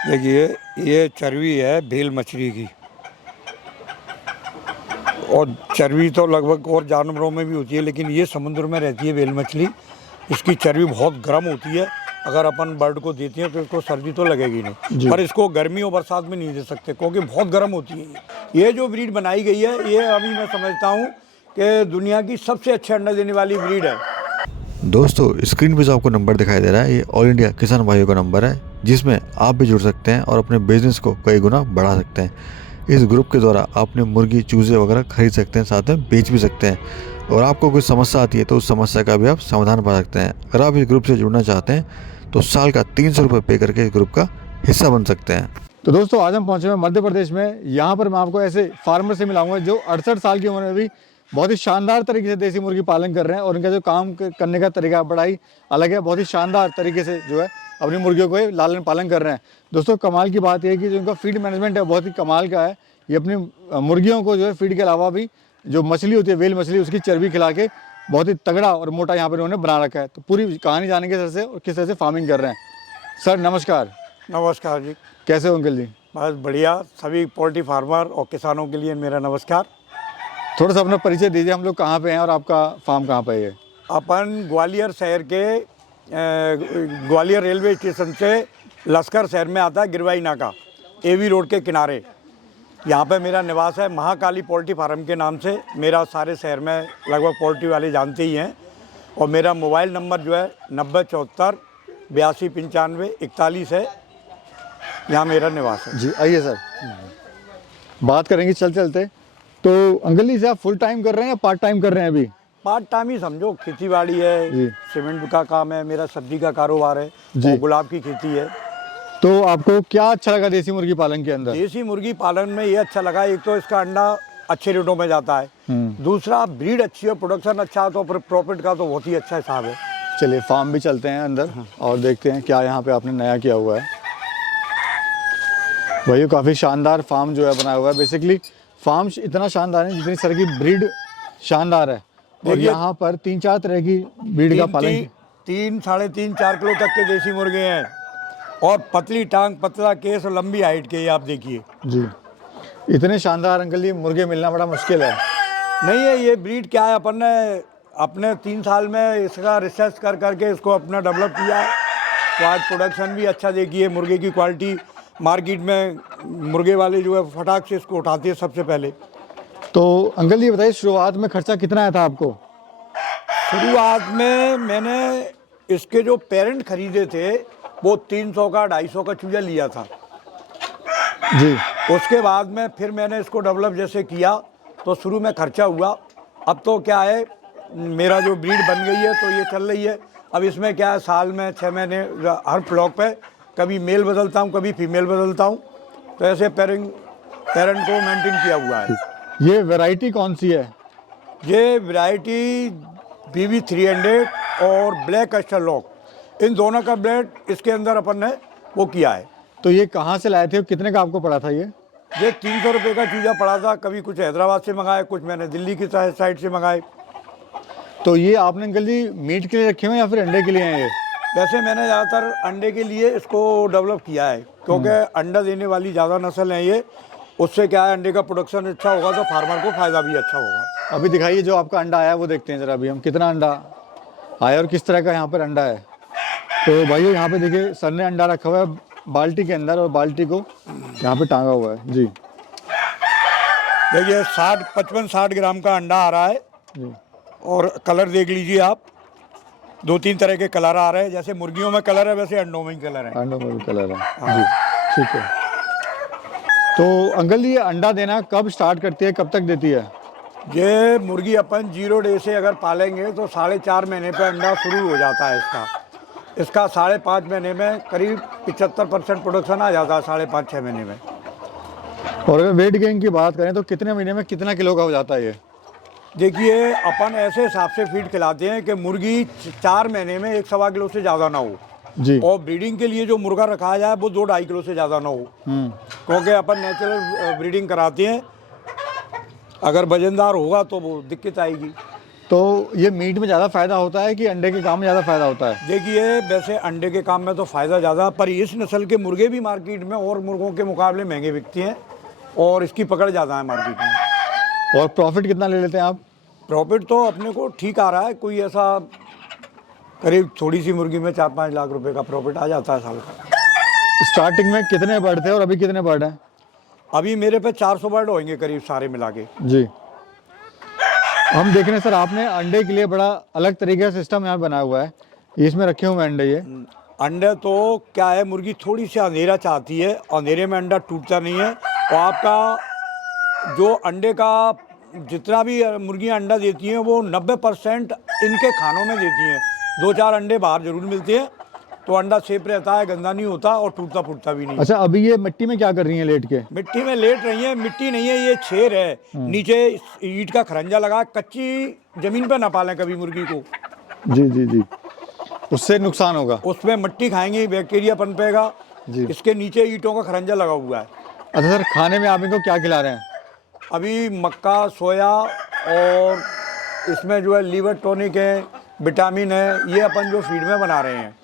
देखिए, ये चर्बी है भेल मछली की। और चर्बी तो लगभग और जानवरों में भी होती है, लेकिन ये समुद्र में रहती है भेल मछली। इसकी चर्बी बहुत गर्म होती है। अगर अपन बर्ड को देते हैं तो इसको सर्दी तो लगेगी नहीं, पर इसको गर्मी और बरसात में नहीं दे सकते क्योंकि बहुत गर्म होती है। ये जो ब्रीड बनाई गई है, ये अभी मैं समझता हूँ कि दुनिया की सबसे अच्छे अंडा देने वाली ब्रीड है। दोस्तों, स्क्रीन पे जो आपको नंबर दिखाई दे रहा है, ये ऑल इंडिया किसान भाइयों का नंबर है, जिसमें आप भी जुड़ सकते हैं और अपने बिजनेस को कई गुना बढ़ा सकते हैं। इस ग्रुप के द्वारा आपने मुर्गी, चूजे वगैरह खरीद सकते हैं, साथ में बेच भी सकते हैं। और आपको कोई समस्या आती है तो उस समस्या का भी आप समाधान पा सकते हैं। अगर आप इस ग्रुप से जुड़ना चाहते हैं तो साल का 300 रुपये पे करके इस ग्रुप का हिस्सा बन सकते हैं। तो दोस्तों, आज हम पहुंचे हैं मध्य प्रदेश में। यहाँ पर मैं आपको ऐसे फार्मर से मिलाऊंगा जो 68 साल की उम्र में भी बहुत ही शानदार तरीके से देसी मुर्गी पालन कर रहे हैं, और इनका जो काम करने का तरीका बड़ा ही अलग है। बहुत ही शानदार तरीके से जो है अपनी मुर्गियों को लालन पालन कर रहे हैं। दोस्तों, कमाल की बात यह है कि जो इनका फीड मैनेजमेंट है बहुत ही कमाल का है। ये अपनी मुर्गियों को जो है फीड के अलावा भी जो मछली होती है वेल मछली, उसकी चर्बी खिला के बहुत ही तगड़ा और मोटा यहाँ पर उन्होंने बना रखा है। तो पूरी कहानी जानेंगे सर से और किस तरह से फार्मिंग कर रहे हैं। सर नमस्कार। नमस्कार जी। कैसे हो अंकल जी? बस बढ़िया। सभी पोल्ट्री फार्मर और किसानों के लिए मेरा नमस्कार। थोड़ा सा अपना परिचय दीजिए, हम लोग कहाँ पे हैं और आपका फार्म कहाँ पे है? अपन ग्वालियर शहर के ग्वालियर रेलवे स्टेशन से लश्कर शहर में आता है गिरवाई नाका, एवी रोड के किनारे। यहाँ पे मेरा निवास है। महाकाली पोल्ट्री फार्म के नाम से मेरा सारे शहर में लगभग पोल्ट्री वाले जानते ही हैं। और मेरा मोबाइल नंबर जो है 9074 82 95 41 है। यहाँ मेरा निवास है जी। आइए सर, बात करेंगे चल चलते। तो अंकल जी, आप फुल टाइम कर रहे हैं या पार्ट टाइम कर रहे हैं? अभी पार्ट टाइम ही समझो। खेती बाड़ी है, सीमेंट का काम है, मेरा सब्जी का कारोबार है और गुलाब की खेती है। तो आपको क्या अच्छा लगा देसी मुर्गी पालन के अंदर? देसी मुर्गी पालन में ये अच्छा लगा, एक तो इसका अंडा अच्छे रेटों में जाता है, दूसरा ब्रीड अच्छी है, प्रोडक्शन अच्छा है, तो फिर प्रॉफिट का तो बहुत ही अच्छा हिसाब है। चलिए फार्म भी चलते हैं अंदर और देखते हैं क्या यहाँ पे आपने नया किया हुआ है। वही काफ़ी शानदार फार्म जो है बनाया हुआ है। बेसिकली फार्म इतना शानदार है जितनी सर की ब्रीड शानदार है। और यहाँ पर 3-4 तरह की ब्रीड का पालन, 3, 3.5, 4 किलो तक के देसी मुर्गे हैं और पतली टांग, पतला केस और लंबी हाइट के। ये आप देखिए जी। इतने शानदार अंकल जी मुर्गे मिलना बड़ा मुश्किल है। नहीं है ये ब्रीड। क्या है, अपन ने अपने 3 साल में इसका रिसर्च कर करके इसको अपना डेवलप किया है। तो आज प्रोडक्शन भी अच्छा देखिए, मुर्गे की क्वालिटी मार्केट में मुर्गे वाले जो है फटाक से इसको उठाते हैं सबसे पहले। तो अंकल जी बताइए, शुरुआत में खर्चा कितना आया था आपको? शुरुआत में मैंने इसके जो पेरेंट खरीदे थे वो 300 का 250 का चूजा लिया था जी। उसके बाद में फिर मैंने इसको डेवलप जैसे किया तो शुरू में खर्चा हुआ। अब तो क्या है, मेरा जो ब्रीड बन गई है तो ये चल रही है। अब इसमें क्या है, साल में 6 महीने हर फ्लॉक पे कभी मेल बदलता हूँ, कभी फीमेल बदलता हूँ। तो ऐसे पेरेंट को मेंटेन किया हुआ है। ये वैरायटी कौन सी है? ये वैरायटी BB 300 और ब्लैक एस्टरलॉक, इन दोनों का ब्लड इसके अंदर अपन ने वो किया है। तो ये कहाँ से लाए थे और कितने का आपको पड़ा था? ये 300 रुपये का चूजा पड़ा था। कभी कुछ हैदराबाद से मंगाए, कुछ मैंने दिल्ली की साइड से मंगाए। तो ये आपने अंकल जी मीट के लिए रखे हुए हैं या फिर अंडे के लिए हैं? ये वैसे मैंने ज़्यादातर अंडे के लिए इसको डेवलप किया है, क्योंकि अंडा देने वाली ज़्यादा नस्ल है ये। उससे क्या है, अंडे का प्रोडक्शन अच्छा होगा तो फार्मर को फ़ायदा भी अच्छा होगा। अभी दिखाइए जो आपका अंडा आया वो देखते हैं जरा अभी हम, कितना अंडा आया और किस तरह का यहाँ पर अंडा है। तो भाइयों यहाँ पे देखिए, सर ने अंडा रखा हुआ है बाल्टी के अंदर और बाल्टी को यहाँ पे टांगा हुआ है जी। देखिए 55-60 ग्राम का अंडा आ रहा है जी। और कलर देख लीजिए आप, 2-3 तरह के कलर आ रहे हैं। जैसे मुर्गियों में कलर है वैसे अंडों में कलर है। अंडों में भी कलर है जी। ठीक है। तो अंकल जी, ये अंडा देना कब स्टार्ट करती है, कब तक देती है? ये मुर्गी अपन 0 डे से अगर पालेंगे तो 4.5 महीने पे अंडा शुरू हो जाता है इसका 5.5 महीने में करीब 75% प्रोडक्शन आ जाता है 5.5-6 महीने में। और अगर वेट गेन की बात करें तो कितने महीने में कितना किलो का हो जाता है ये? देखिए, अपन ऐसे हिसाब से फीड खिलाते हैं कि मुर्गी 4 महीने में 1-1.25 किलो से ज़्यादा ना हो जी। और ब्रीडिंग के लिए जो मुर्गा रखा जाए वो 2-2.5 किलो से ज़्यादा ना हो, क्योंकि अपन नेचुरल ब्रीडिंग कराते हैं। अगर वजनदार होगा तो वो दिक्कत आएगी। तो ये मीट में ज़्यादा फ़ायदा होता है कि अंडे के काम में ज़्यादा फ़ायदा होता है? देखिए, वैसे अंडे के काम में तो फ़ायदा ज़्यादा, पर इस नस्ल के मुर्गे भी मार्केट में और मुर्गों के मुकाबले महंगे बिकते हैं और इसकी पकड़ ज़्यादा है मार्केट में। और प्रॉफिट कितना ले लेते हैं आप? प्रॉफिट तो अपने को ठीक आ रहा है, कोई ऐसा करीब थोड़ी सी मुर्गी में 4-5 लाख रुपए का प्रॉफिट आ जाता है साल का। स्टार्टिंग में कितने बर्ड थे और अभी कितने बर्ड हैं? अभी मेरे पे 400 बर्ड होंगे करीब सारे मिला के। जी, हम देख रहे हैं सर, आपने अंडे के लिए बड़ा अलग तरीके का सिस्टम यहाँ बनाया हुआ है। इसमें रखे हुए हैं अंडे ये। अंडे तो क्या है, मुर्गी थोड़ी सी अंधेरा चाहती है, अंधेरे में अंडा टूटता नहीं है। और आपका जो अंडे का जितना भी मुर्गियाँ अंडा देती हैं वो 90% इनके खानों में देती हैं। 2-4 अंडे बाहर जरूर मिलते हैं, तो अंडा सेफ रहता है, गंदा नहीं होता और टूटता फूटता भी नहीं। अच्छा, अभी ये मिट्टी में क्या कर रही हैं लेट के? मिट्टी में लेट रही है। मिट्टी नहीं है, ये छेर है, नीचे ईंट का खरंजा लगा। कच्ची जमीन पे ना पालें कभी मुर्गी को। जी जी जी, उससे नुकसान होगा। उसमें मिट्टी खाएंगे, बैक्टीरिया पनपेगा। जी। इसके नीचे ईंटों का खरंजा लगा हुआ है। अच्छा सर, खाने में आप इनको क्या खिला रहे हैं? अभी मक्का, सोया और इसमें जो है लीवर टॉनिक है, विटामिन है, ये अपन जो फीड में बना रहे हैं।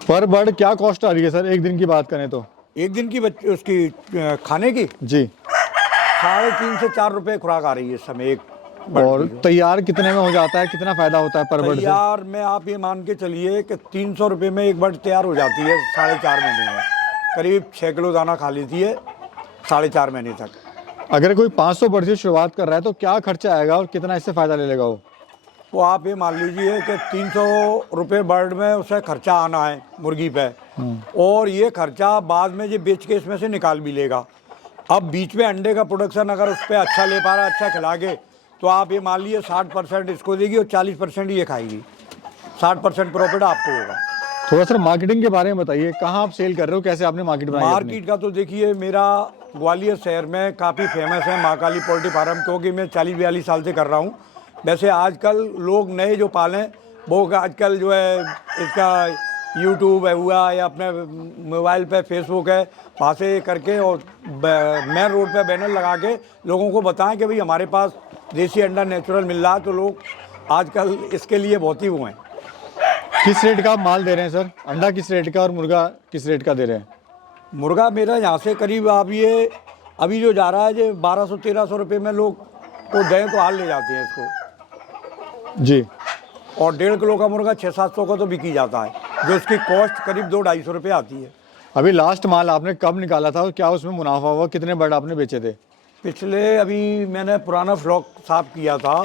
पर बर्ड क्या कॉस्ट आ रही है सर, एक दिन की बात करें तो? एक दिन की उसकी खाने की जी, 3.5 से 4 रुपए खुराक आ रही है इस समय एक बर्ड और की। तैयार कितने में हो जाता है, कितना फायदा होता है पर बर्ड से? तैयार में आप ये मान के चलिए कि 300 रुपये में एक बर्ड तैयार हो जाती है 4.5 महीने में। करीब 6 किलो दाना खा लेती है 4.5 महीने तक। अगर कोई 500 बर्ड से शुरुआत कर रहा है तो क्या खर्चा आएगा और कितना इससे फायदा ले लेगा वो? तो आप ये मान लीजिए कि 300 रुपये बर्ड में उसे खर्चा आना है मुर्गी पे, और ये खर्चा बाद में ये बेच के इसमें से निकाल भी लेगा। अब बीच में अंडे का प्रोडक्शन अगर उस पर अच्छा ले पा रहा है, अच्छा खिला के, तो आप ये मान लीजिए 60% इसको देगी और 40% ये खाएगी। 60% प्रॉफिट आपको होगा। थोड़ा सर मार्केटिंग के बारे में बताइए, कहाँ आप सेल कर रहे हो, कैसे आपने मार्केट बनाई है अपनी? मार्केट का तो देखिए, मेरा ग्वालियर शहर में काफ़ी फेमस है महाकाली पोल्ट्री फार्म, क्योंकि मैं 40-42 साल से कर रहा हूँ। वैसे आजकल लोग नए जो पालें वो आजकल जो है इसका यूट्यूब है हुआ या अपने मोबाइल पे फेसबुक है, वहाँ से करके और मेन रोड पे बैनर लगा के लोगों को बताएं कि भाई हमारे पास देसी अंडा नेचुरल मिल रहा है। तो लोग आजकल इसके लिए बहुत ही वो हैं। किस रेट का आप माल दे रहे हैं सर? अंडा किस रेट का और मुर्गा किस रेट का दे रहे हैं? मुर्गा मेरा यहाँ से करीब आप ये अभी जो जा रहा है जो 1200-1300 रुपये में लोग को दें तो हाल ले जाते हैं इसको। जी, और 1.5 किलो का मुर्गा 600-700 का तो बिकी जाता है, जो इसकी कॉस्ट करीब 200-250 रुपये आती है। अभी लास्ट माल आपने कब निकाला था और क्या उसमें मुनाफा हुआ, कितने बर्ड आपने बेचे थे? पिछले अभी मैंने पुराना फ्लॉक साफ किया था,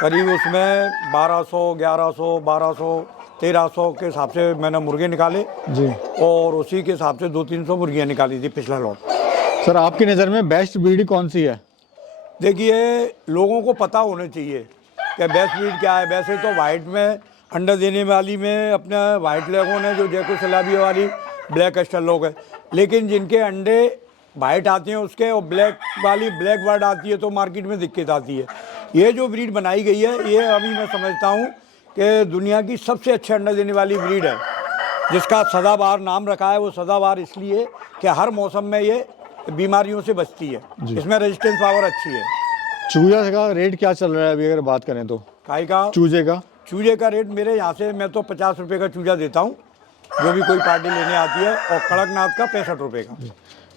करीब उसमें 1200, 1100, 1200, 1300 के हिसाब से मैंने मुर्गे निकाले जी, और उसी के हिसाब से 200-300 मुर्गियाँ निकाली थी पिछला लॉट। सर आपकी नज़र में बेस्ट ब्रीड कौन सी है? देखिए, लोगों को पता होना चाहिए कि बेस्ट ब्रीड क्या है। वैसे तो वाइट में अंडा देने वाली में अपने वाइट लेगोन है, जो जयपुर सलाबी वाली ब्लैक एस्टरलॉक है, लेकिन जिनके अंडे वाइट आते हैं उसके और ब्लैक वाली ब्लैक बर्ड आती है तो मार्केट में दिक्कत आती है। ये जो ब्रीड बनाई गई है ये अभी मैं समझता हूँ कि दुनिया की सबसे अच्छा अंडा देने वाली ब्रीड है, जिसका सदाबहार नाम रखा है। वो सदाबहार इसलिए कि हर मौसम में ये बीमारियों से बचती है, इसमें रेजिस्टेंस पावर अच्छी है। चूजा का रेट क्या चल रहा है अभी अगर बात करें तो? काय का? चूजे का? चूजे का रेट मेरे यहाँ से मैं तो 50 रुपये का चूजा देता हूँ जो भी कोई पार्टी लेने आती है, और कड़कनाथ का 65 रुपये का।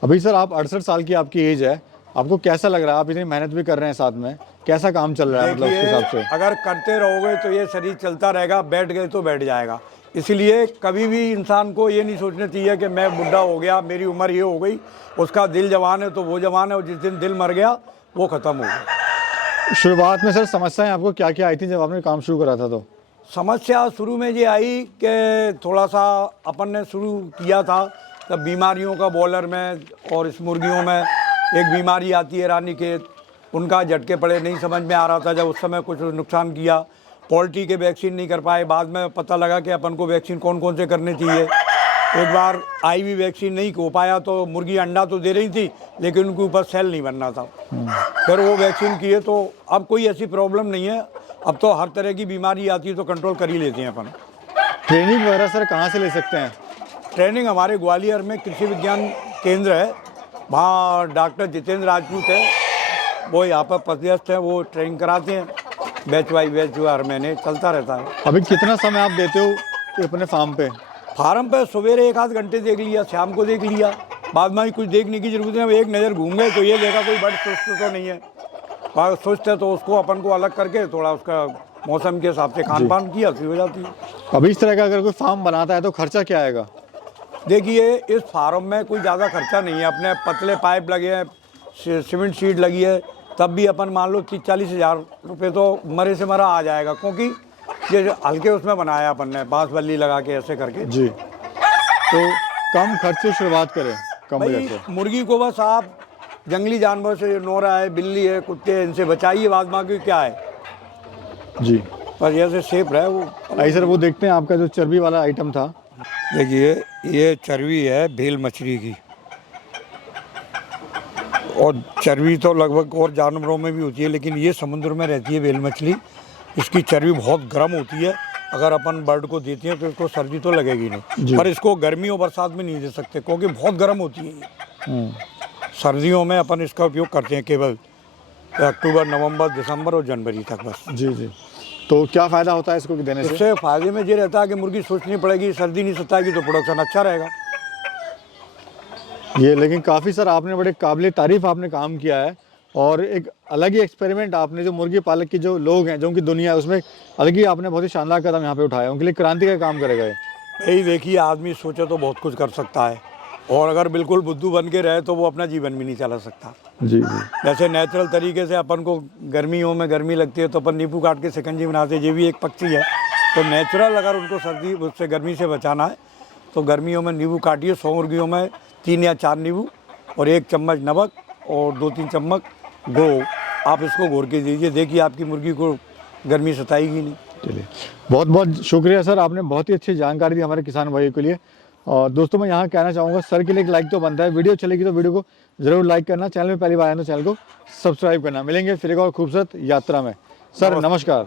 अभी सर आप 68 साल की आपकी एज है, आपको कैसा लग रहा है? आप इतनी मेहनत भी कर रहे हैं साथ में, कैसा काम चल रहा है मतलब उसके हिसाब से? अगर करते रहोगे तो ये शरीर चलता रहेगा, बैठ गए तो बैठ जाएगा। इसलिए कभी भी इंसान को ये नहीं सोचना चाहिए कि मैं बुढ़ा हो गया, मेरी उम्र ये हो गई। उसका दिल जवान है तो वो जवान है, और जिस दिन दिल मर गया वो ख़त्म हो गया। शुरुआत में सर समस्याएं आपको क्या क्या आई थी जब आपने काम शुरू करा था? तो समस्या शुरू में ये आई कि थोड़ा सा अपन ने शुरू किया था तब बीमारियों का बॉयलर में और इस मुर्गियों में एक बीमारी आती है रानीखेत, उनका झटके पड़े, नहीं समझ में आ रहा था। जब उस समय कुछ नुकसान किया, पोल्ट्री के वैक्सीन नहीं कर पाए। बाद में पता लगा कि अपन को वैक्सीन कौन कौन से करने चाहिए। एक बार IV वैक्सीन नहीं हो पाया तो मुर्गी अंडा तो दे रही थी लेकिन उनके ऊपर सेल नहीं बनना था, फिर वो वैक्सीन किए तो अब कोई ऐसी प्रॉब्लम नहीं है। अब तो हर तरह की बीमारी आती है तो कंट्रोल कर ही लेते हैं अपन। ट्रेनिंग वगैरह सर कहाँ से ले सकते हैं? ट्रेनिंग हमारे ग्वालियर में कृषि विज्ञान केंद्र है, वहाँ डॉक्टर जितेंद्र राजपूत है, वो यहाँ पर पदस्थ हैं, वो ट्रेनिंग कराते हैं। बैच बाई बैच जो हर महीने चलता रहता है। अभी कितना समय आप देते हो अपने फार्म पे? फार्म पे सवेरे 1 आध घंटे देख लिया, शाम को देख लिया, बाद में कुछ देखने की जरूरत नहीं। अब एक नज़र घूम गए तो ये देखा कोई बर्ड सुस्त तो नहीं है, अगर सुस्त है तो उसको अपन को अलग करके थोड़ा उसका मौसम के हिसाब से खान पान किया फिर हो जाती है। अभी इस तरह का अगर कोई फार्म बनाता है तो खर्चा क्या आएगा? देखिए इस फार्म में कोई ज़्यादा खर्चा नहीं है, अपने पतले पाइप लगे हैं, सीमेंट शीट लगी है, तब भी अपन मान लो 30-40 हज़ार रुपये तो मरे से मरा आ जाएगा, क्योंकि ये हल्के उसमें बनाया अपन ने बांस बल्ली लगा के ऐसे करके। जी, तो कम खर्च से शुरुआत करें, कम बजट भाई से। मुर्गी को बस आप जंगली जानवर से, नोरा है, बिल्ली है, कुत्ते हैं, इनसे बचाइए, बाद बाकी क्या है, जी पर जैसे सेफ रहे वो। आई सर, वो देखते हैं आपका जो चर्बी वाला आइटम था। देखिए ये चर्बी है भेल मछली की, और चर्बी तो लगभग और जानवरों में भी होती है, लेकिन ये समुद्र में रहती है भेल मछली। इसकी चर्बी बहुत गर्म होती है, अगर अपन बर्ड को देते हैं तो इसको सर्दी तो लगेगी नहीं, पर इसको गर्मी और बरसात में नहीं दे सकते क्योंकि बहुत गर्म होती है ये। सर्दियों में अपन इसका उपयोग करते हैं केवल अक्टूबर, नवंबर, दिसंबर और जनवरी तक बस। जी जी, तो क्या फ़ायदा होता है इसको देने से? इससे फायदे में ये रहता है कि मुर्गी सोचनी पड़ेगी, सर्दी नहीं सताएगी तो प्रोडक्शन अच्छा रहेगा। ये लेकिन काफ़ी सर आपने बड़े काबिल तारीफ़ आपने काम किया है, और एक अलग ही एक्सपेरिमेंट आपने जो मुर्गी पालक की जो लोग हैं, जो उनकी दुनिया है, उसमें अलग ही आपने बहुत ही शानदार कदम यहाँ पे उठाया, उनके लिए क्रांति का काम करेगा ये। यही देखिए, आदमी सोचे तो बहुत कुछ कर सकता है, और अगर बिल्कुल बुद्धू बन के रहे तो वो अपना जीवन भी नहीं चला सकता। जी जी, जैसे नेचुरल तरीके से अपन को गर्मियों में गर्मी लगती है तो अपन नींबू काट के शिकंजी बनाते हैं, ये भी एक पक्षी है। तो नेचुरल अगर उनको सर्दी उससे गर्मी से बचाना है तो गर्मियों में नींबू काटिए। 100 मुर्गियों में 3 या 4 नींबू और 1 चम्मच नमक और 2-3 चम्मच गुड़ आप इसको घोर के दीजिए, देखिए आपकी मुर्गी को गर्मी सताएगी नहीं। चलिए, बहुत बहुत शुक्रिया सर, आपने बहुत ही अच्छी जानकारी दी हमारे किसान भाइयों के लिए। और दोस्तों मैं यहाँ कहना चाहूँगा, सर के लिए एक लाइक तो बनता है, वीडियो चलेगी तो वीडियो को ज़रूर लाइक करना, चैनल में पहली बार आए तो चैनल को सब्सक्राइब करना। मिलेंगे फिर एक और खूबसूरत यात्रा में। सर नमस्कार।